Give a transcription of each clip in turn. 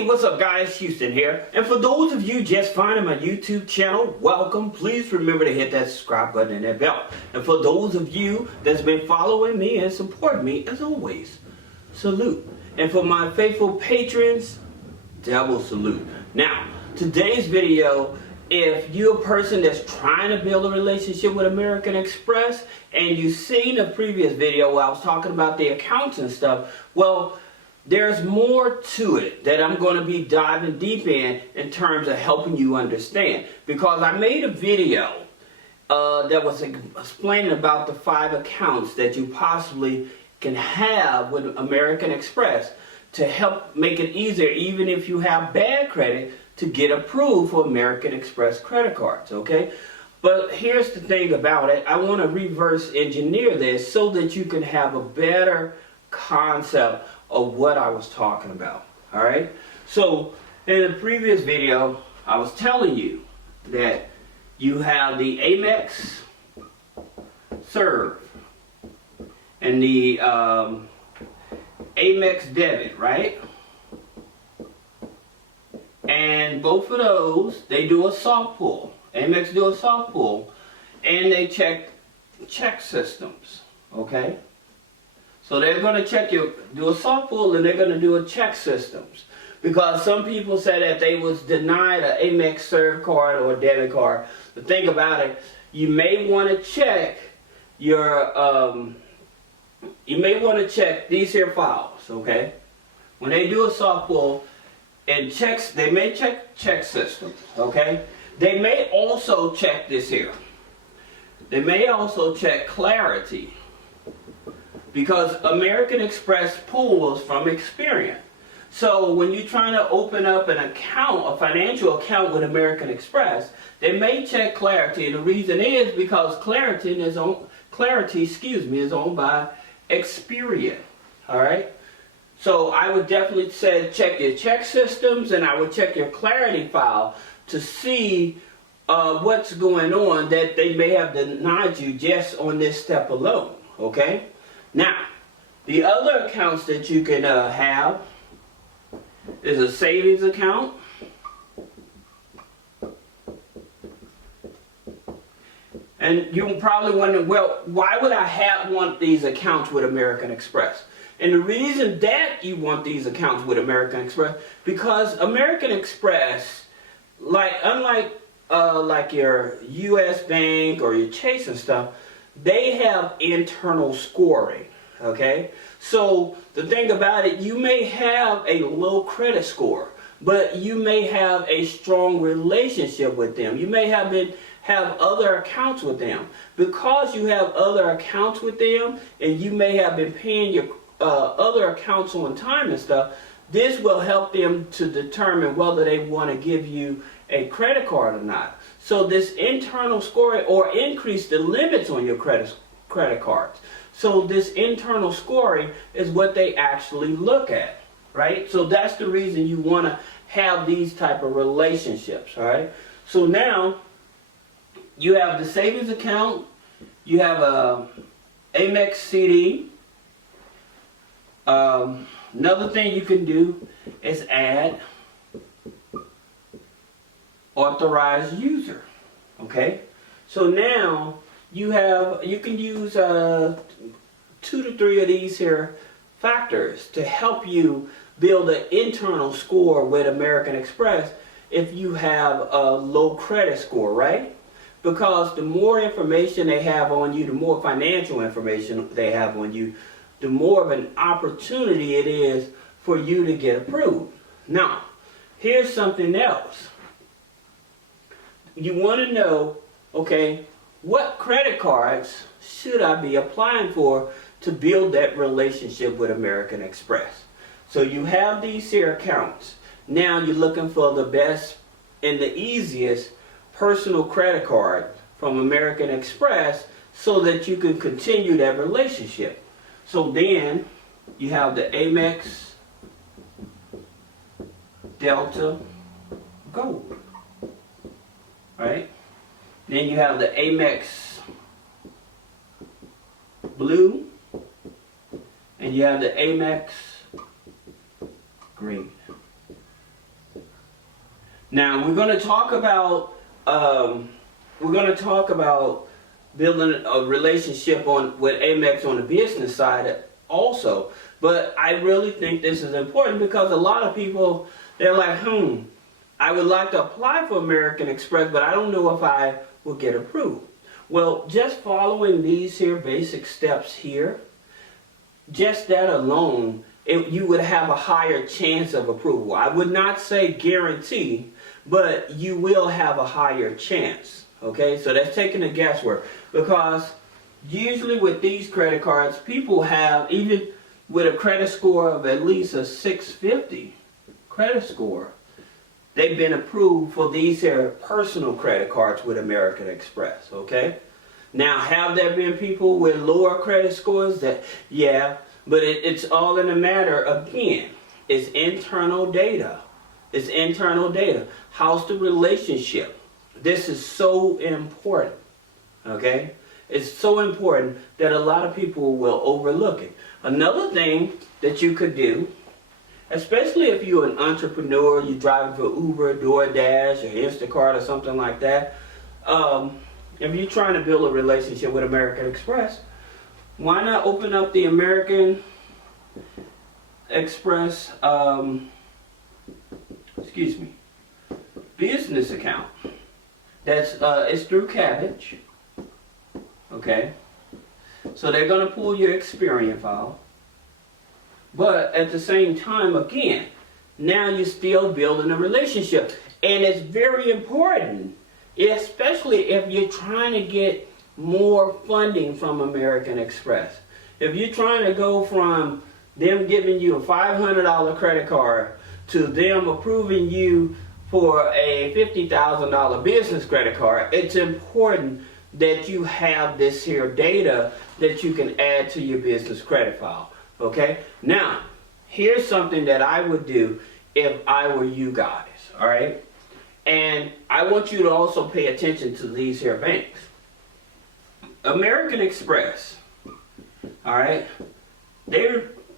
Hey, what's up guys? Houston here. And for those of you just finding my YouTube channel, welcome. Please remember to hit that subscribe button and that bell. And for those of you that's been following me and supporting me, as always, salute. And for my faithful patrons, double salute. Now, today's video, if you're a person that's trying to build a relationship with American Express and you've seen a previous video where I was talking about the accounts and stuff, well, there's more to it that I'm going to be diving deep in terms of helping you understand. Because I made a video that was explaining about the 5 accounts that you possibly can have with American Express to help make it easier, even if you have bad credit, to get approved for American Express credit cards, okay? But here's the thing about it. I want to reverse engineer this so that you can have a better concept of what I was talking about, all right? So in the previous video, I was telling you that you have the Amex Serve and the Amex Debit, right? And both of those, they do a soft pull. Amex do a soft pull, and they check systems, okay? So they're going to do a soft pull, and they're going to do a check systems. Because some people said that they was denied an Amex Serve card or a debit card. The thing about it, you may want to check your, these here files, okay? When they do a soft pull, and checks, they may check systems, okay? They may also check this here. They may also check clarity. Because American Express pulls from Experian. So when you're trying to open up an account, a financial account with American Express, they may check clarity. And the reason is because clarity is owned by Experian. All right? So I would definitely say check your check systems, and I would check your clarity file to see what's going on that they may have denied you just on this step alone. Okay? Now, the other accounts that you can have is a savings account, and you're probably wondering, well, why would I want these accounts with American Express? And the reason that you want these accounts with American Express, because American Express, unlike your U.S. Bank or your Chase and stuff, they have internal scoring, okay? So the thing about it, you may have a low credit score, but you may have a strong relationship with them. You may have other accounts with them. Because you have other accounts with them, and you may have been paying your other accounts on time and stuff, this will help them to determine whether they want to give you a credit card or not. So this internal scoring, or increase the limits on your credit cards. So this internal scoring is what they actually look at, right? So that's the reason you want to have these type of relationships, all right? So now you have the savings account, you have a Amex CD. Another thing you can do is add authorized user, okay? So now you can use 2 to 3 of these here factors to help you build an internal score with American Express if you have a low credit score, right? Because the more information they have on you, the more financial information they have on you, the more of an opportunity it is for you to get approved. Now, here's something else. You want to know, okay, what credit cards should I be applying for to build that relationship with American Express? So you have these here accounts. Now you're looking for the best and the easiest personal credit card from American Express so that you can continue that relationship. So then you have the Amex Delta Gold, right? Then you have the Amex Blue, and you have the Amex Green. Now we're going to talk about building a relationship with Amex on the business side also. But I really think this is important because a lot of people, they're like, I would like to apply for American Express, but I don't know if I will get approved. Well, just following these here basic steps here, just that alone, you would have a higher chance of approval. I would not say guarantee, but you will have a higher chance. Okay, so that's taking the guesswork, because usually with these credit cards, people have, even with a credit score of at least a 650 credit score, they've been approved for these here personal credit cards with American Express. Okay, now have there been people with lower credit scores? Yeah, but it's all in a matter, again, it's internal data. It's internal data. How's the relationship? This is so important, okay? It's so important that a lot of people will overlook it. Another thing that you could do, especially if you're an entrepreneur, you're driving for Uber, DoorDash, or Instacart, or something like that, if you're trying to build a relationship with American Express, why not open up the American Express, business account? It's through Kabbage. Okay, so they're going to pull your Experian file, but at the same time, again, now you're still building a relationship, and it's very important, especially if you're trying to get more funding from American Express. If you're trying to go from them giving you a $500 credit card to them approving you for a $50,000 business credit card, it's important that you have this here data that you can add to your business credit file. Okay? Now, here's something that I would do if I were you guys. All right? And I want you to also pay attention to these here banks. American Express, all right, they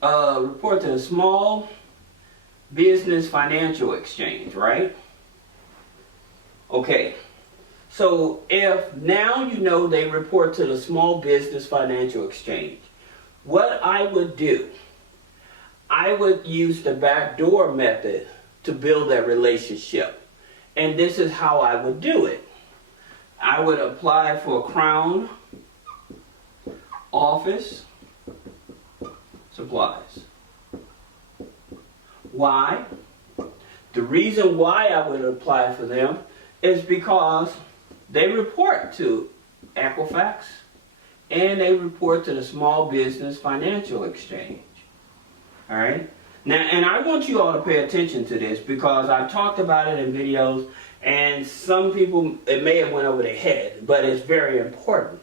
report to the Small Business Financial Exchange, right? Okay, so if now you know they report to the Small Business Financial Exchange, what I would do, I would use the backdoor method to build that relationship. And this is how I would do it. I would apply for Crown Office Supplies. Why? The reason why I would apply for them is because they report to Equifax and they report to the Small Business Financial Exchange. All right? Now, and I want you all to pay attention to this because I've talked about it in videos, and some people, it may have went over their head, but it's very important.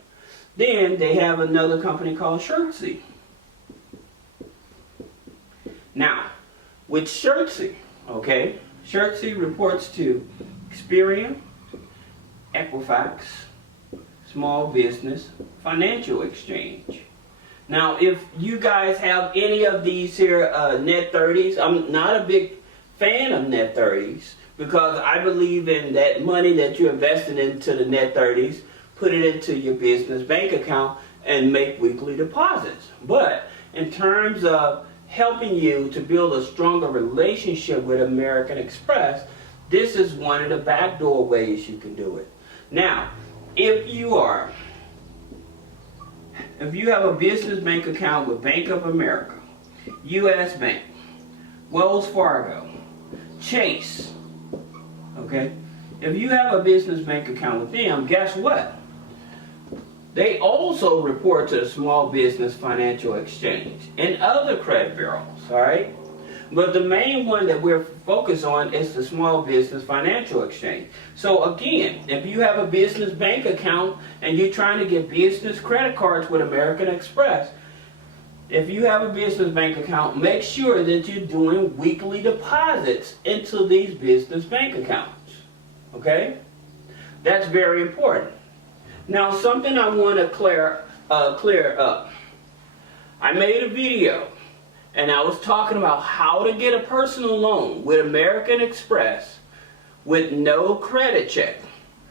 Then they have another company called Shirtsy. Now, with Shirtsy, okay, Shirtsy reports to Experian, Equifax, Small Business Financial Exchange. Now, if you guys have any of these here net 30s, I'm not a big fan of net 30s because I believe in that money that you're investing into the net 30s, put it into your business bank account and make weekly deposits. But in terms of helping you to build a stronger relationship with American Express, this is one of the backdoor ways you can do it. Now, if you have a business bank account with Bank of America, U.S. Bank, Wells Fargo, Chase, okay? If you have a business bank account with them, guess what? They also report to the Small Business Financial Exchange and other credit bureaus, all right? But the main one that we're focused on is the Small Business Financial Exchange. So again, if you have a business bank account and you're trying to get business credit cards with American Express, if you have a business bank account, make sure that you're doing weekly deposits into these business bank accounts. Okay? That's very important. Now, something I want to clear up. I made a video and I was talking about how to get a personal loan with American Express with no credit check.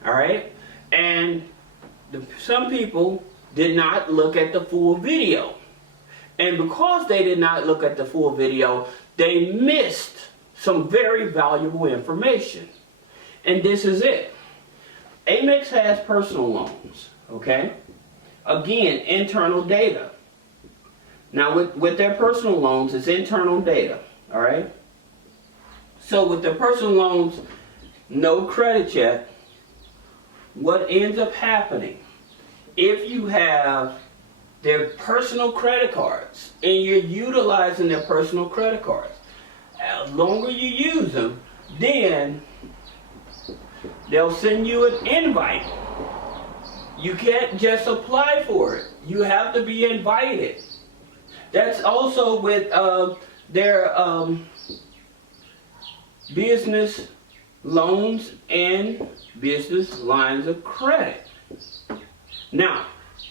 All right? And some people did not look at the full video. And because they did not look at the full video, they missed some very valuable information. And this is it. Amex has personal loans, okay? Again, internal data. Now with their personal loans, it's internal data, all right? So with their personal loans, no credit check, what ends up happening, if you have their personal credit cards and you're utilizing their personal credit cards, the longer you use them, then they'll send you an invite. You can't just apply for it. You have to be invited. That's also with their business loans and business lines of credit. Now,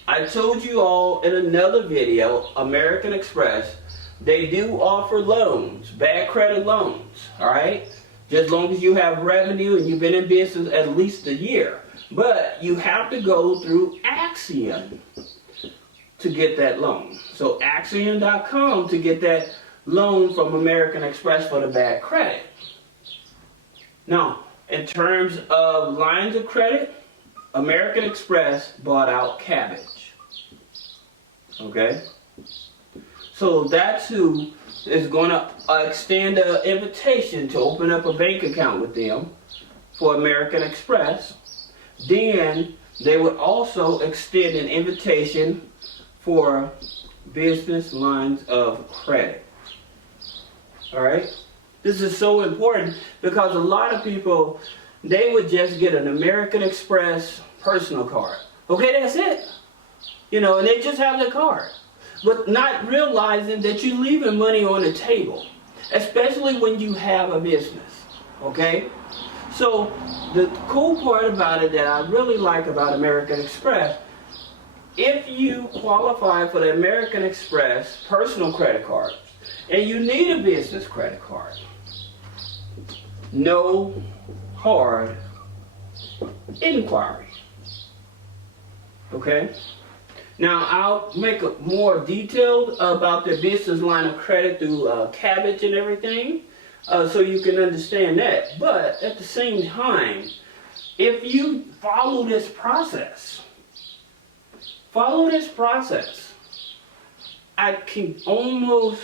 I told you all in another video, American Express, they do offer loans, bad credit loans, all right? Just as long as you have revenue and you've been in business at least a year. But you have to go through Experian to get that loan. So Experian.com to get that loan from American Express for the bad credit. Now, in terms of lines of credit, American Express bought out Kabbage. Okay? So that's who is going to extend an invitation to open up a bank account with them for American Express. Then they would also extend an invitation for business lines of credit. All right? This is so important because a lot of people, they would just get an American Express personal card. Okay, that's it. You know, and they just have the card. But not realizing that you're leaving money on the table, especially when you have a business. Okay? So the cool part about it that I really like about American Express, if you qualify for the American Express personal credit card and you need a business credit card, no hard inquiry. Okay? Now, I'll make it more detailed about the business line of credit through Kabbage and everything, so you can understand that. But at the same time, if you follow this process, I can almost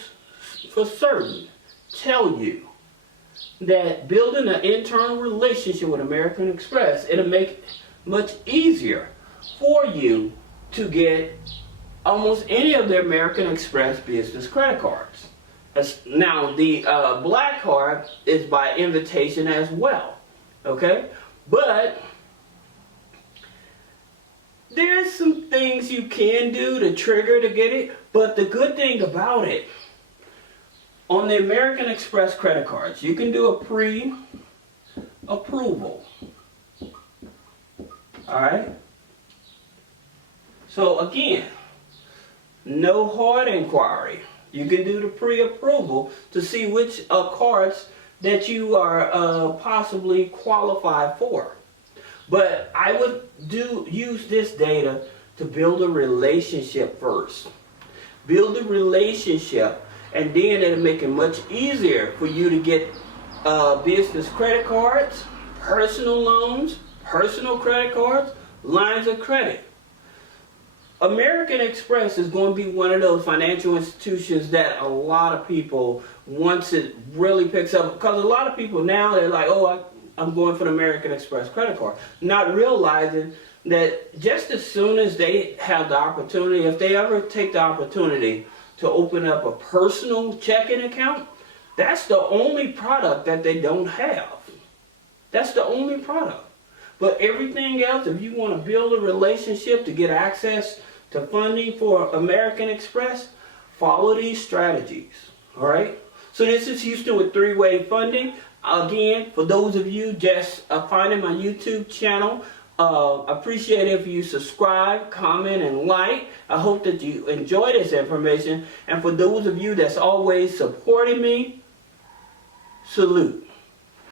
for certain tell you that building an internal relationship with American Express, it'll make it much easier for you to get almost any of the American Express business credit cards. Now, the black card is by invitation as well, okay? But there's some things you can do to trigger to get it, but the good thing about it, on the American Express credit cards, you can do a pre-approval, all right? So again, no hard inquiry. You can do the pre-approval to see which cards that you are possibly qualified for. But I would use this data to build a relationship first. Build a relationship, and then it'll make it much easier for you to get business credit cards, personal loans, personal credit cards, lines of credit. American Express is going to be one of those financial institutions that a lot of people, once it really picks up, because a lot of people now, they're like, oh, I'm going for the American Express credit card, not realizing that just as soon as they have the opportunity, if they ever take the opportunity to open up a personal checking account, that's the only product that they don't have. That's the only product. But everything else, if you want to build a relationship to get access to funding for American Express, follow these strategies, all right? So this is Houston with three-way funding. Again, for those of you just finding my YouTube channel, appreciate it if you subscribe, comment, and like. I hope that you enjoy this information. And for those of you that's always supporting me, salute.